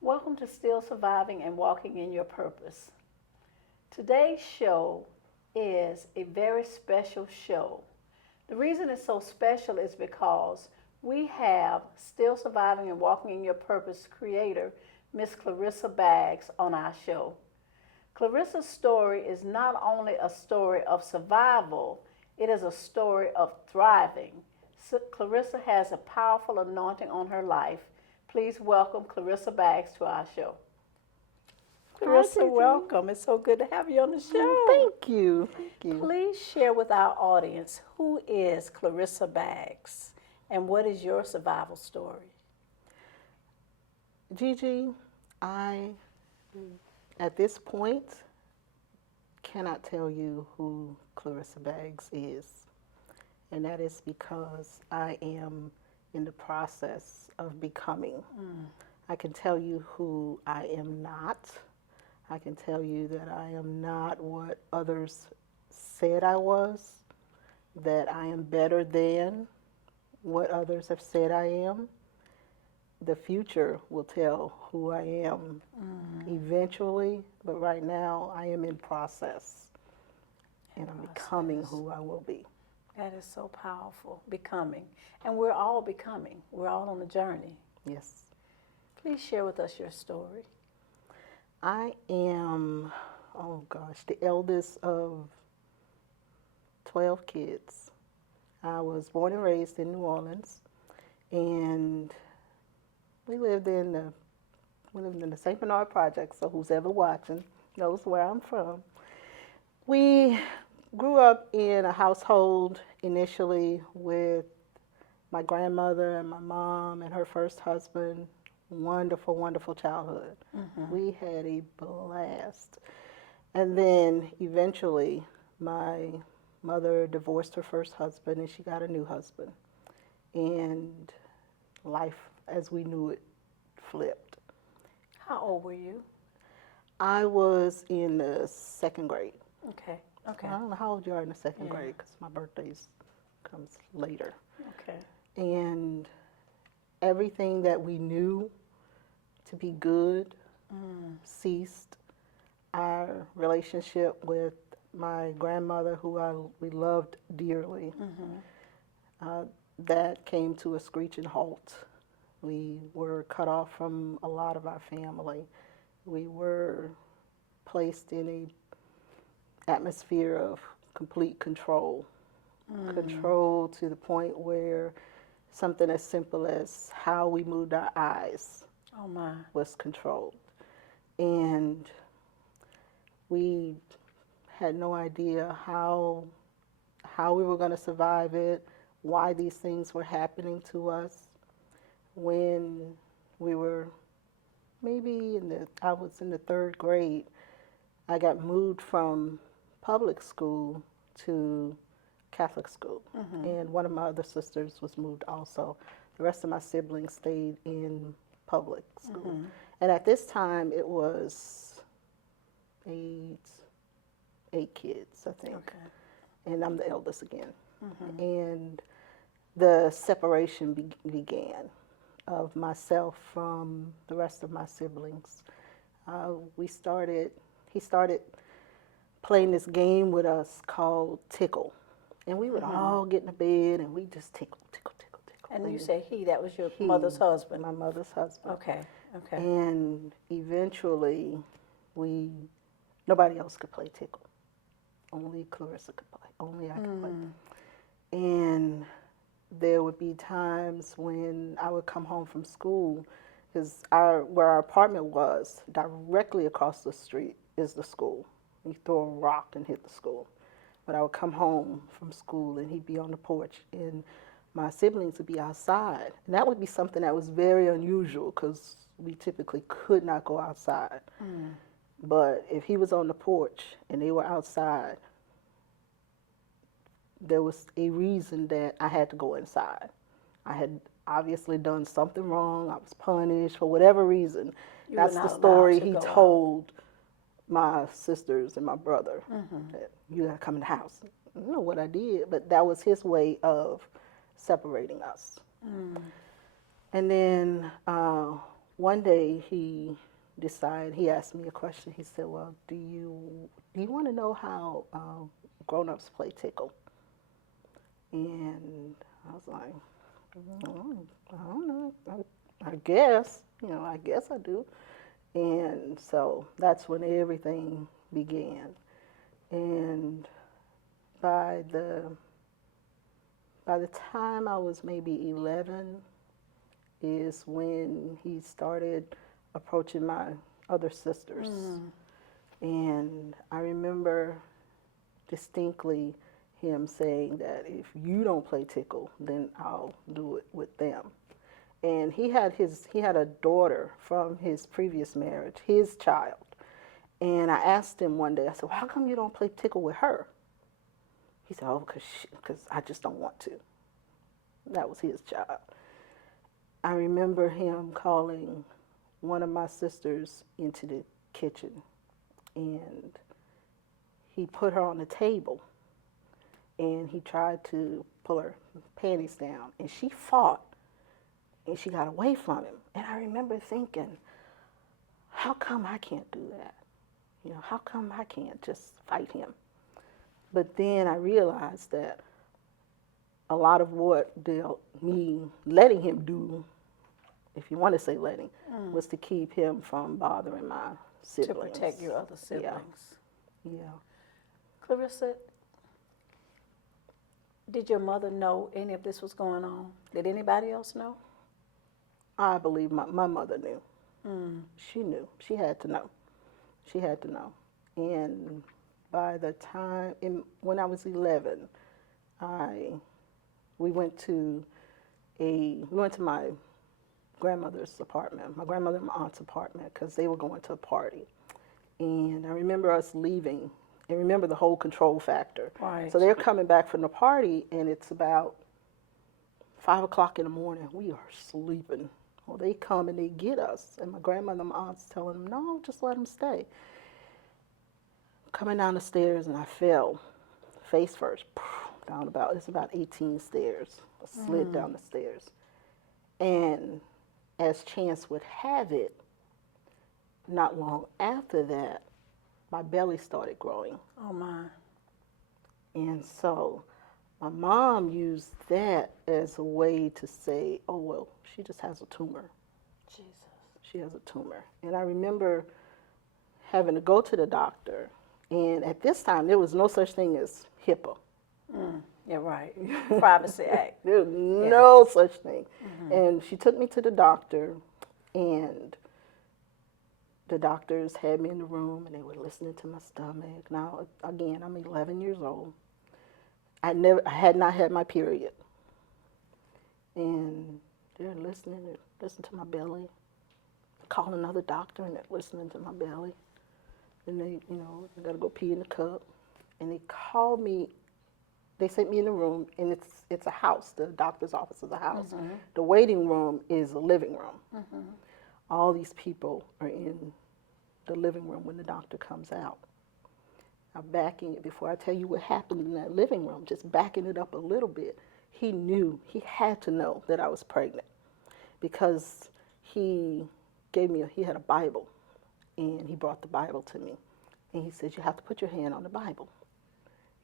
Welcome to Still Surviving and Walking in Your Purpose. Today's show is a very special show. The reason it's so special is because we have Still Surviving and Walking in Your Purpose creator, Miss Claresa Baggs, on our show. Claresa's story is not only a story of survival, it is a story of thriving. So Claresa has a powerful anointing on her life. Please welcome Claresa Baggs to our show. Claresa, welcome. It's so good to have you on the show. Thank you. Thank you. Please share with our audience, who is Claresa Baggs and what is your survival story? Gigi, I, at this point, cannot tell you who Claresa Baggs is. And that is because I am in the process of becoming. I can tell you who I am not. I can tell you that I am not what others said I was, that I am better than what others have said I am. The future will tell who I am eventually, but right now I am in process and I'm becoming who I will be. That is so powerful, becoming. And we're all becoming. We're all on the journey. Yes. Please share with us your story. I am, the eldest of 12 kids. I was born and raised in New Orleans, and we lived in the St. Bernard Project, so who's ever watching knows where I'm from. We grew up in a household initially with my grandmother and my mom and her first husband. Wonderful, wonderful childhood. We had a blast. And then eventually my mother divorced her first husband and she got a new husband. And life as we knew it flipped. How old were you? I was in the second grade. Okay. Okay. I don't know how old you are in the second grade because my birthday comes later. Okay. And everything that we knew to be good ceased. Our relationship with my grandmother, who we loved dearly, that came to a screeching halt. We were cut off from a lot of our family. We were placed in a atmosphere of complete control. Control to the point where something as simple as how we moved our eyes was controlled. And we had no idea how we were going to survive it, why these things were happening to us. When we were I was in the third grade, I got moved from public school to Catholic school, and one of my other sisters was moved also. The rest of my siblings stayed in public school. And at this time, it was eight kids, I think. Okay. And I'm the eldest again. And the separation began of myself from the rest of my siblings. He started playing this game with us called Tickle. And we would all get in the bed and we just tickle. And you say he, that was your mother's husband? My mother's husband. Okay. And eventually, nobody else could play Tickle. Only Claresa could play. Only I could play. And there would be times when I would come home from school, because where our apartment was, directly across the street is the school. He'd throw a rock and hit the school. But I would come home from school and he'd be on the porch and my siblings would be outside. And that would be something that was very unusual because we typically could not go outside. But if he was on the porch and they were outside, there was a reason that I had to go inside. I had obviously done something wrong. I was punished for whatever reason. That's the story he told my sisters and my brother. That you gotta come in the house. I don't know what I did, but that was his way of separating us. And then one day he asked me a question. He said, well, do you want to know how grown-ups play tickle? And I was like, I don't know. I guess, I guess I do. And so that's when everything began. And by the time I was maybe 11 is when he started approaching my other sisters. And I remember distinctly him saying that if you don't play tickle, then I'll do it with them. And he had a daughter from his previous marriage, his child. And I asked him one day, I said, well, how come you don't play tickle with her? He said, oh, because I just don't want to. That was his child. I remember him calling one of my sisters into the kitchen, and he put her on the table, and he tried to pull her panties down, and she fought, and she got away from him. And I remember thinking, how come I can't do that? How come I can't just fight him? But then I realized that a lot of what me letting him do, if you want to say letting, was to keep him from bothering my siblings. To protect your other siblings. Yeah. Claresa, did your mother know any of this was going on? Did anybody else know? I believe my mother knew. She knew. She had to know. She had to know. And by the time, when I was 11, we went to my grandmother's apartment, my grandmother and my aunt's apartment, because they were going to a party. And I remember us leaving, and remember the whole control factor. Right. So they're coming back from the party, and it's about 5 o'clock in the morning. We are sleeping. Well, they come and they get us, and my grandmother and my aunt's telling them, no, just let them stay. Coming down the stairs, and I fell face first, down it's about 18 stairs. I slid down the stairs. And as chance would have it, not long after that, my belly started growing. Oh, my. And so my mom used that as a way to say, oh, well, she just has a tumor. Jesus. She has a tumor. And I remember having to go to the doctor. And at this time, there was no such thing as HIPAA. Yeah, right. Privacy Act. There was no such thing. And she took me to the doctor, and the doctors had me in the room, and they were listening to my stomach. Now, again, I'm 11 years old. I had not had my period. And they're listening to my belly. Call another doctor, and they're listening to my belly. And they, I got to go pee in the cup. And they called me. They sent me in the room, and it's a house. The doctor's office is a house. The waiting room is a living room. All these people are in the living room when the doctor comes out. Now, backing it, before I tell you what happened in that living room, just backing it up a little bit, he had to know that I was pregnant, because he had a Bible, and he brought the Bible to me. And he said, you have to put your hand on the Bible.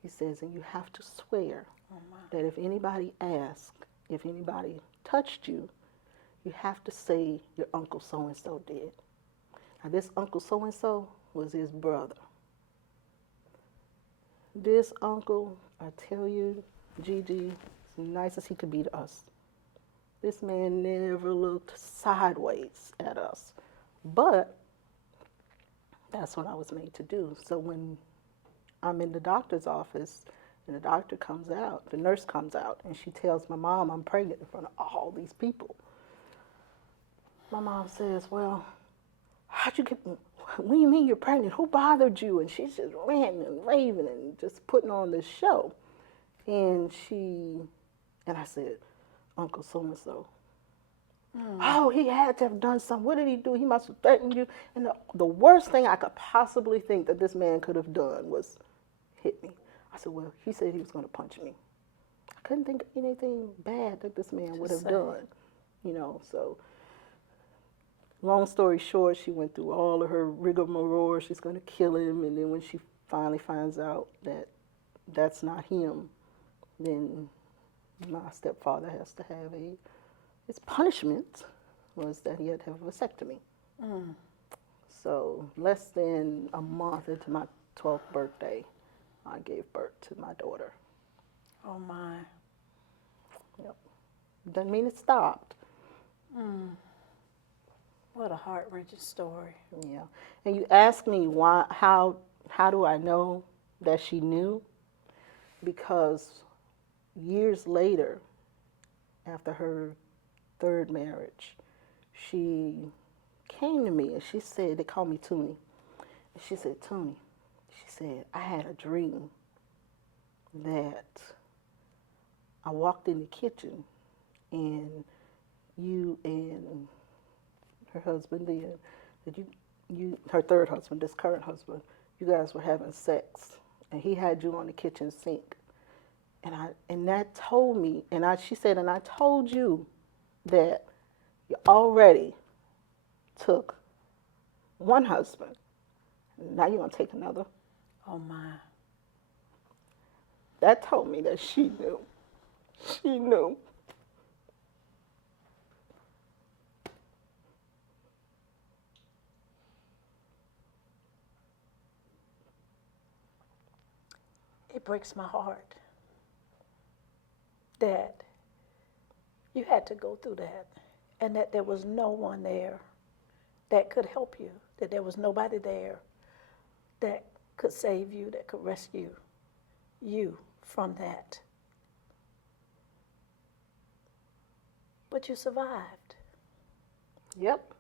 He says, and you have to swear that if anybody asks, if anybody touched you, you have to say your Uncle so-and-so did. Now, this Uncle so-and-so was his brother. This uncle, I tell you, Gigi, as nice as he could be to us, this man never looked sideways at us. But that's what I was made to do. So when I'm in the doctor's office, and the doctor comes out, the nurse comes out, and she tells my mom I'm pregnant in front of all these people. My mom says, well, how'd you get, what do you mean you're pregnant? Who bothered you? And she's just ranting and raving and just putting on this show. And I said, Uncle so-and-so. Oh, he had to have done something. What did he do? He must have threatened you. And the worst thing I could possibly think that this man could have done was hit me. I said, well, he said he was going to punch me. I couldn't think of anything bad that this man would have done, you know. So, long story short, she went through all of her rigmarole. She's going to kill him. And then when she finally finds out that that's not him, then my stepfather has to have his punishment was that he had to have a vasectomy. So less than a month into my 12th birthday, I gave birth to my daughter. Oh, my. Yep. Doesn't mean it stopped. What a heart-wrenching story. Yeah. And you ask me why, how do I know that she knew? Because years later, after her third marriage, she came to me and she said, they call me Toonie. And she said, Toonie, she said, I had a dream that I walked in the kitchen and you and her husband then, that you her third husband, this current husband, you guys were having sex and he had you on the kitchen sink. And that told me, she said, and I told you that you already took one husband. Now you're going to take another. Oh, my. That told me that she knew. She knew. It breaks my heart that you had to go through that and that there was no one there that could help you, that there was nobody there that could save you, that could rescue you from that. But you survived. Yep,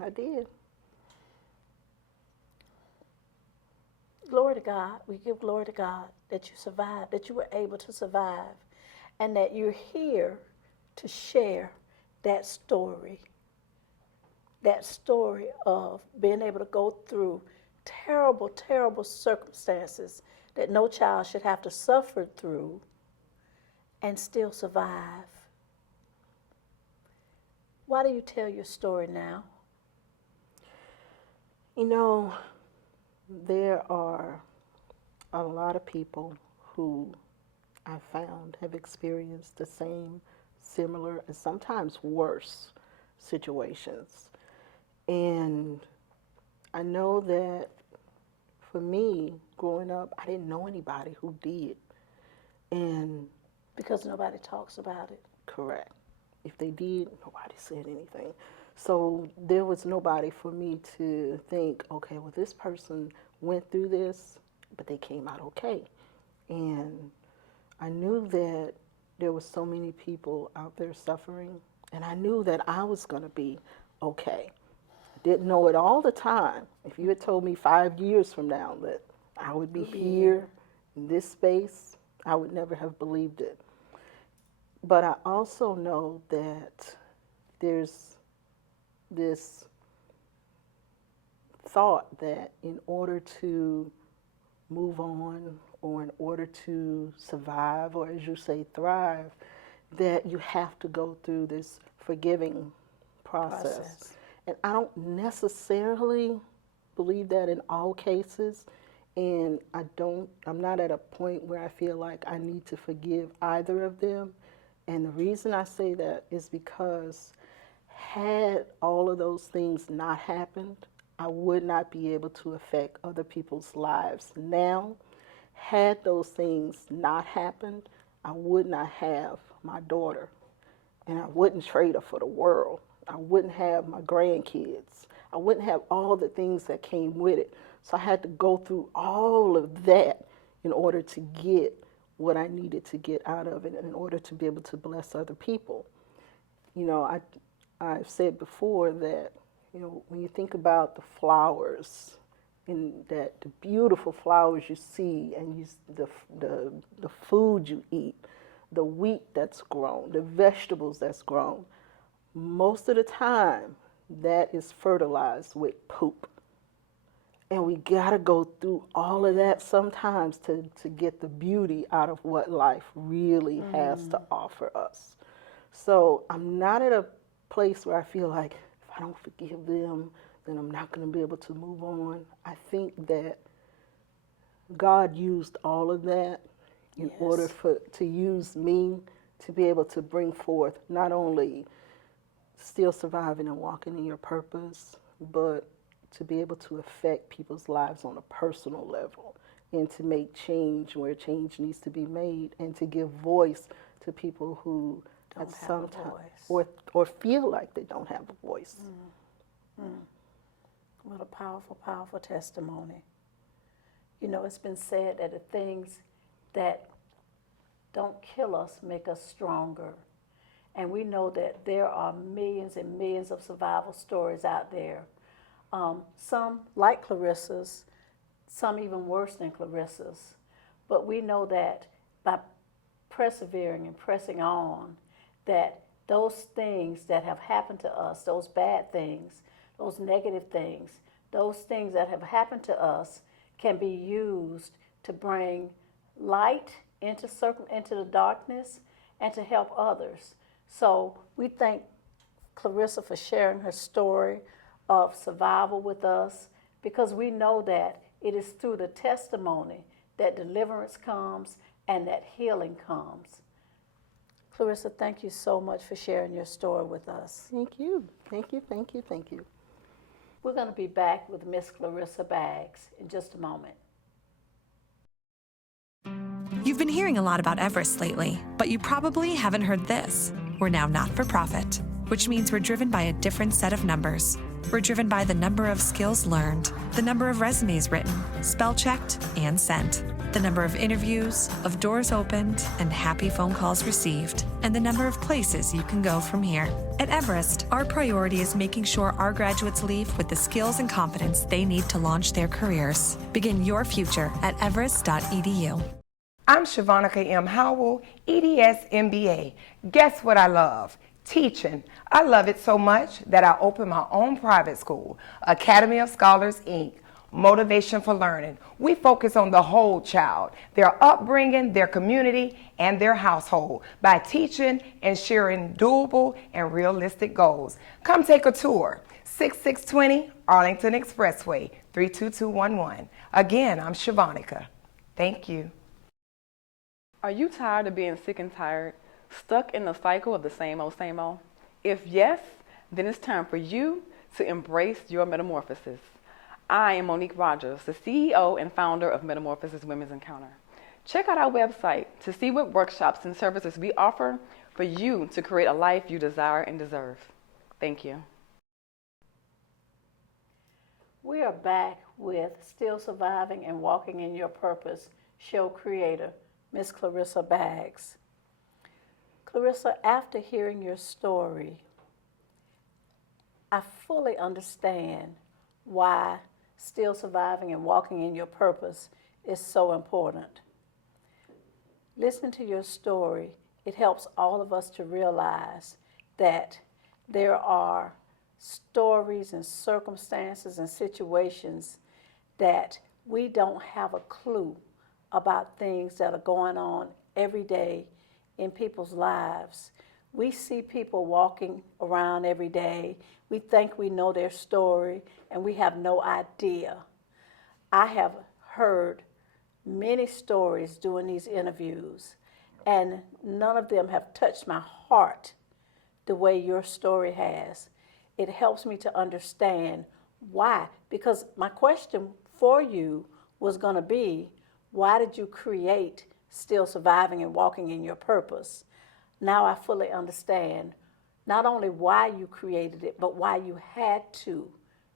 I did. Glory to God. We give glory to God that you survived, that you were able to survive, and that you're here to share that story of being able to go through terrible, terrible circumstances that no child should have to suffer through and still survive. Why do you tell your story now? You know, there are a lot of people who I found have experienced the same, similar, and sometimes worse situations. And I know that for me, growing up, I didn't know anybody who did. And because nobody talks about it. Correct. If they did, nobody said anything. So there was nobody for me to think, okay, well, this person went through this, but they came out okay. And I knew that there were so many people out there suffering, and I knew that I was going to be okay. I didn't know it all the time. If you had told me 5 years from now that I would be here in this space, I would never have believed it. But I also know that there's this thought that in order to move on, or in order to survive, or as you say, thrive, that you have to go through this forgiving process. And I don't necessarily believe that in all cases, and I'm not at a point where I feel like I need to forgive either of them. And the reason I say that is because had all of those things not happened, I would not be able to affect other people's lives now. Had those things not happened, I would not have my daughter, and I wouldn't trade her for the world. I wouldn't have my grandkids. I wouldn't have all the things that came with it. So I had to go through all of that in order to get what I needed to get out of it and in order to be able to bless other people. You know, I've said before that, you know, when you think about the flowers and that the beautiful flowers you see and the food you eat, the wheat that's grown, the vegetables that's grown, most of the time that is fertilized with poop. And we gotta go through all of that sometimes to get the beauty out of what life really has to offer us. So I'm not at a place where I feel like if I don't forgive them, then I'm not gonna be able to move on. I think that God used all of that in order to use me to be able to bring forth not only still surviving and walking in your purpose, but to be able to affect people's lives on a personal level and to make change where change needs to be made and to give voice to people who at some time or feel like they don't have a voice. What a powerful, powerful testimony. You know, it's been said that the things that don't kill us make us stronger. And we know that there are millions and millions of survival stories out there. Some like Clarissa's, some even worse than Clarissa's. But we know that by persevering and pressing on, that those things that have happened to us, those bad things, those negative things, those things that have happened to us can be used to bring light into the darkness and to help others. So we thank Claresa for sharing her story of survival with us, because we know that it is through the testimony that deliverance comes and that healing comes. Claresa, thank you so much for sharing your story with us. Thank you. Thank you, thank you, thank you. We're going to be back with Miss Claresa Baggs in just a moment. You've been hearing a lot about Everest lately, but you probably haven't heard this. We're now not-for-profit, which means we're driven by a different set of numbers. We're driven by the number of skills learned, the number of resumes written, spell-checked, and sent, the number of interviews, of doors opened, and happy phone calls received, and the number of places you can go from here. At Everest, our priority is making sure our graduates leave with the skills and confidence they need to launch their careers. Begin your future at everest.edu. I'm Shevonica M. Howell, EDS MBA. Guess what I love? Teaching. I love it so much that I opened my own private school, Academy of Scholars, Inc., Motivation for Learning. We focus on the whole child, their upbringing, their community, and their household by teaching and sharing doable and realistic goals. Come take a tour. 6620 Arlington Expressway, 32211. Again, I'm Shevonica. Thank you. Are you tired of being sick and tired, stuck in the cycle of the same old, same old? If yes, then it's time for you to embrace your metamorphosis. I am Monique Rogers, the CEO and founder of Metamorphosis Women's Encounter. Check out our website to see what workshops and services we offer for you to create a life you desire and deserve. Thank you. We are back with Still Surviving and Walking in Your Purpose show creator, Miss Claresa Baggs. Claresa, after hearing your story, I fully understand why still surviving and walking in your purpose is so important. Listening to your story, it helps all of us to realize that there are stories and circumstances and situations that we don't have a clue about, things that are going on every day in people's lives. We see people walking around every day. We think we know their story, and we have no idea. I have heard many stories doing these interviews, and none of them have touched my heart the way your story has. It helps me to understand why, because my question for you was going to be, why did you create Still Surviving and Walking in Your Purpose? Now I fully understand not only why you created it, but why you had to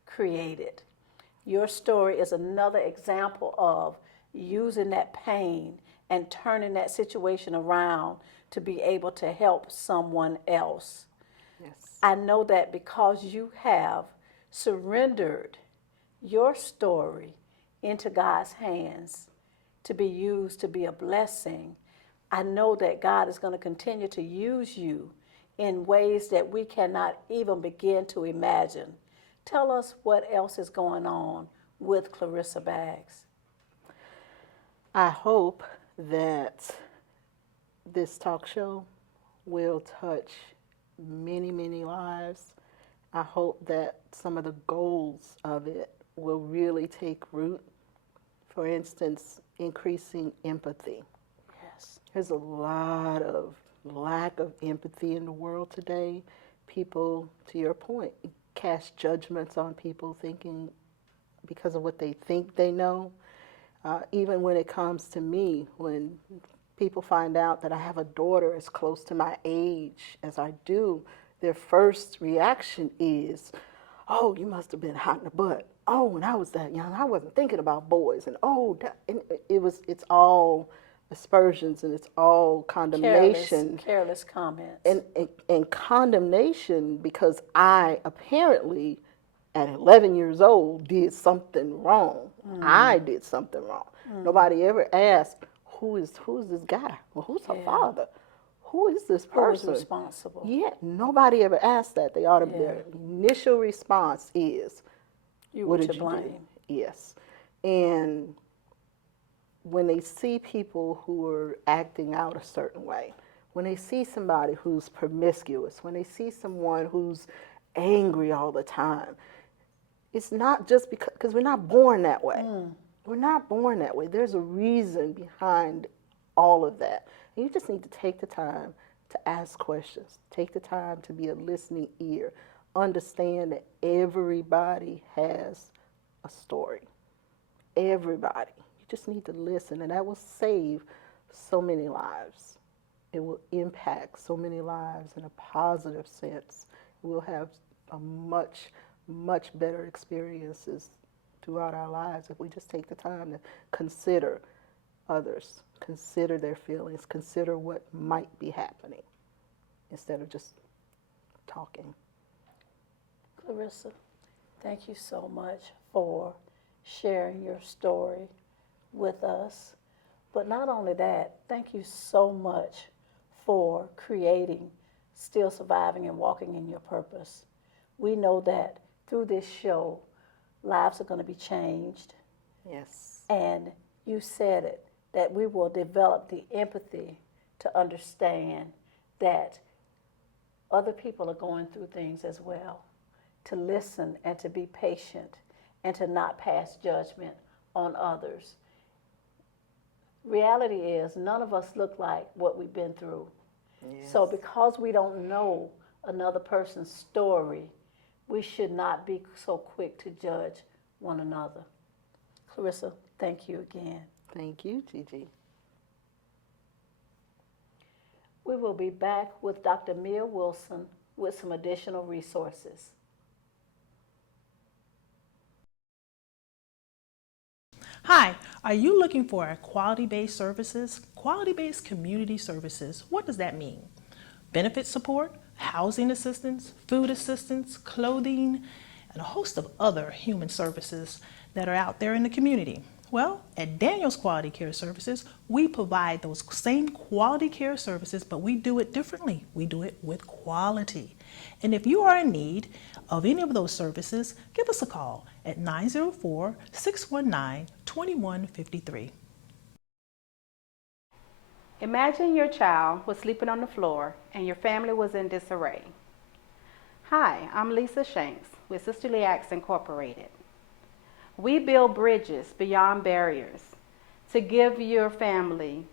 create it. Your story is another example of using that pain and turning that situation around to be able to help someone else. Yes. I know that because you have surrendered your story into God's hands to be used to be a blessing, I know that God is going to continue to use you in ways that we cannot even begin to imagine. Tell us what else is going on with Claresa Baggs. I hope that this talk show will touch many, many lives. I hope that some of the goals of it will really take root. For instance, increasing empathy. Yes. There's a lot of lack of empathy in the world today. People, to your point, cast judgments on people thinking because of what they think they know. Even when it comes to me, when people find out that I have a daughter as close to my age as I do, their first reaction is, oh, you must have been hot in the butt. Oh, when I was that young, I wasn't thinking about boys. And it's all aspersions and it's all condemnation. Careless comments. And condemnation because I apparently, at 11 years old, did something wrong. I did something wrong. Nobody ever asked, who is this guy? Well, who's her father? Who is this person? Who is responsible? Yeah, nobody ever asked that. Their initial response is, You what were did to you blame. do? Yes. And when they see people who are acting out a certain way, when they see somebody who's promiscuous, when they see someone who's angry all the time, it's not just because we're not born that way. We're not born that way. There's a reason behind all of that. And you just need to take the time to ask questions, take the time to be a listening ear, understand that everybody has a story. Everybody. You just need to listen, and that will save so many lives. It will impact so many lives in a positive sense. We'll have a much better experiences throughout our lives if we just take the time to consider others, consider their feelings, consider what might be happening instead of just talking. Claresa, thank you so much for sharing your story with us. But not only that, thank you so much for creating Still Surviving and Walking in Your Purpose. We know that through this show, lives are going to be changed. Yes. And you said it, that we will develop the empathy to understand that other people are going through things as well, to listen and to be patient and to not pass judgment on others. Reality is none of us look like what we've been through. Yes. So because we don't know another person's story, we should not be so quick to judge one another. Claresa, thank you again. Thank you, Gigi. We will be back with Dr. Mia Wilson with some additional resources. Hi, are you looking for quality-based services? Quality-based community services, what does that mean? Benefit support, housing assistance, food assistance, clothing, and a host of other human services that are out there in the community. Well, at Daniel's Quality Care Services, we provide those same quality care services, but we do it differently. We do it with quality. And if you are in need of any of those services, give us a call at 904-619-2153. Imagine your child was sleeping on the floor and your family was in disarray. Hi, I'm Lisa Shanks with Sisterly Acts Incorporated. We build bridges beyond barriers to give your family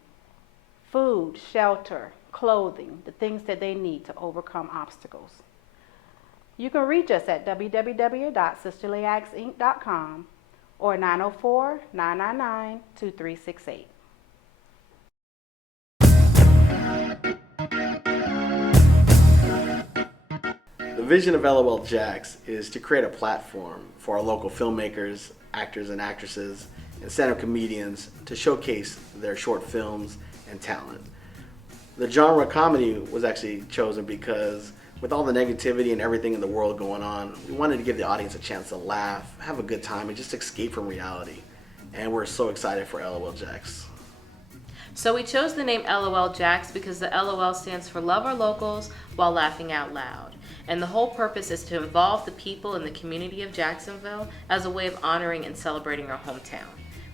food, shelter, clothing, the things that they need to overcome obstacles. You can reach us at www.sisterlyactsinc.com or 904-999-2368. The vision of LOL Jacks is to create a platform for our local filmmakers, actors and actresses, and stand-up comedians to showcase their short films and talent. The genre comedy was actually chosen because with all the negativity and everything in the world going on, we wanted to give the audience a chance to laugh, have a good time, and just escape from reality. And we're so excited for LOL Jacks. So we chose the name LOL Jacks because the LOL stands for Love Our Locals While Laughing Out Loud. And the whole purpose is to involve the people in the community of Jacksonville as a way of honoring and celebrating our hometown.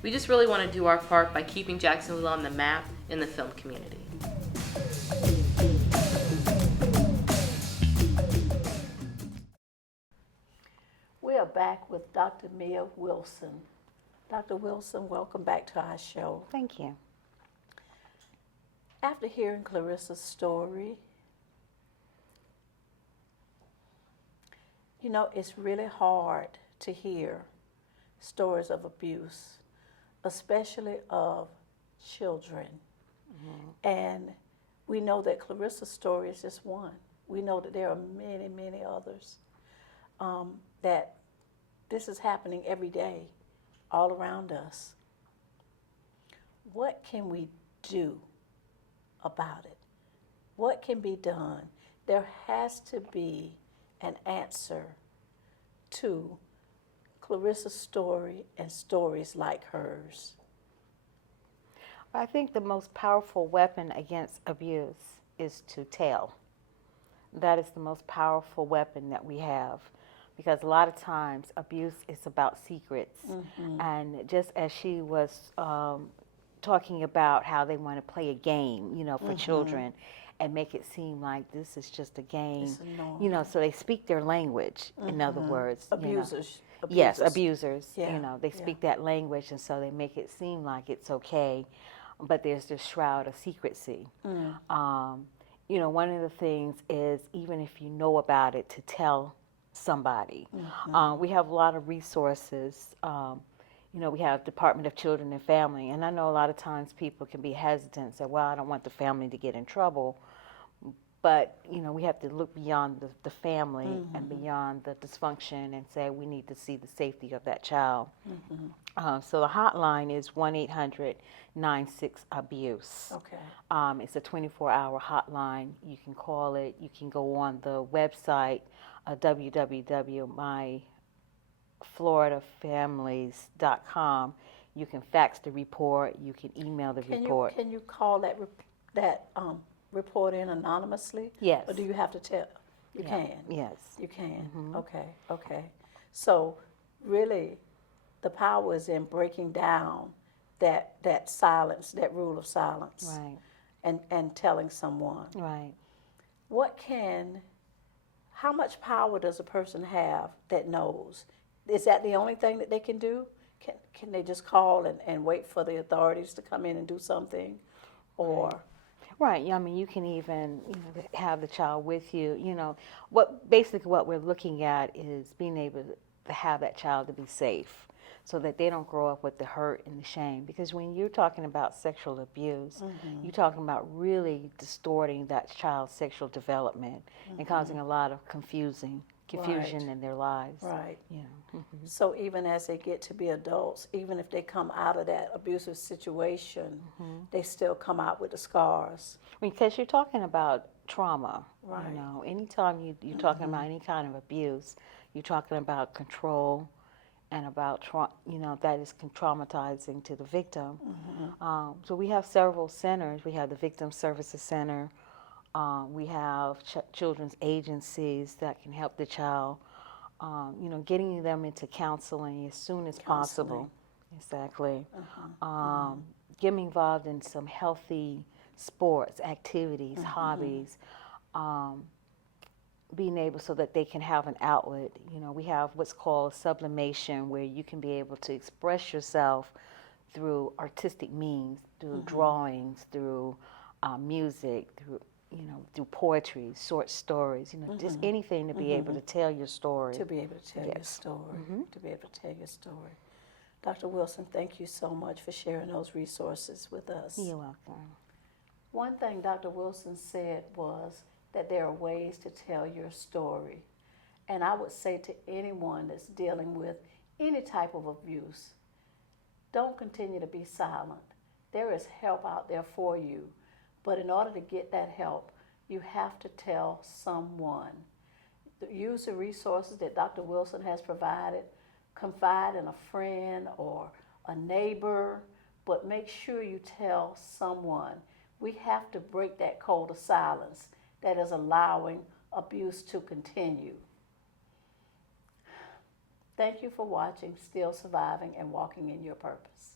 We just really want to do our part by keeping Jacksonville on the map in the film community. We are back with Dr. Mia Wilson. Dr. Wilson, welcome back to our show. Thank you. After hearing Claresa's story, you know, it's really hard to hear stories of abuse, especially of children. Mm-hmm. And we know that Claresa's story is just one. We know that there are many, many others, that this is happening every day all around us. What can we do about it? What can be done? There has to be an answer to Claresa's story and stories like hers. I think the most powerful weapon against abuse is to tell. That is the most powerful weapon that we have, because a lot of times abuse is about secrets. Mm-hmm. And just as she was talking about how they want to play a game, you know, for mm-hmm. children, and make it seem like this is just a game, you know, so they speak their language, mm-hmm. in other words. Abusers. You know. Yes, abusers, yeah. You know, they speak that language, and so they make it seem like it's okay, but there's this shroud of secrecy. Mm. You know, one of the things is, even if you know about it, to tell somebody. Mm-hmm. We have a lot of resources. You know, we have Department of Children and Family, and I know a lot of times people can be hesitant and say, well, I don't want the family to get in trouble. But, you know, we have to look beyond the family mm-hmm. and beyond the dysfunction and say we need to see the safety of that child. Mm-hmm. So the hotline is 1-800-96-ABUSE. Okay. It's a 24-hour hotline. You can call it. You can go on the website, www.myfloridafamilies.com. You can fax the report. You can email the report. Can you call that report in anonymously? Yes. Or do you have to tell? You can? Yes. You can? Mm-hmm. Okay. So really, the power is in breaking down that silence, that rule of silence. Right. And telling someone. Right. How much power does a person have that knows? Is that the only thing that they can do? Can they just call and wait for the authorities to come in and do something? Or... Right. I mean, you can even have the child with you. You know, what we're looking at is being able to have that child to be safe, so that they don't grow up with the hurt and the shame. Because when you're talking about sexual abuse, mm-hmm. you're talking about really distorting that child's sexual development mm-hmm. and causing a lot of confusion right. in their lives. Right. You know. Mm-hmm. So even as they get to be adults, even if they come out of that abusive situation, mm-hmm. they still come out with the scars. Because you're talking about trauma. Right. You know, anytime you're mm-hmm. talking about any kind of abuse, you're talking about control and about, that is traumatizing to the victim. Mm-hmm. So we have several centers. We have the Victim Services Center. We have children's agencies that can help the child, getting them into counseling as soon as possible. Exactly. Uh-huh. Get them involved in some healthy sports, activities, mm-hmm. hobbies, being able so that they can have an outlet. You know, we have what's called sublimation, where you can be able to express yourself through artistic means, through mm-hmm. drawings, through music, through poetry, short stories, mm-hmm. just anything to be mm-hmm. able to tell your story. To be able to tell your story. Mm-hmm. To be able to tell your story. Dr. Wilson, thank you so much for sharing those resources with us. You're welcome. One thing Dr. Wilson said was that there are ways to tell your story. And I would say to anyone that's dealing with any type of abuse, don't continue to be silent. There is help out there for you, but in order to get that help, you have to tell someone. Use the resources that Dr. Wilson has provided. Confide in a friend or a neighbor, but make sure you tell someone. We have to break that code of silence that is allowing abuse to continue. Thank you for watching Still Surviving and Walking in Your Purpose.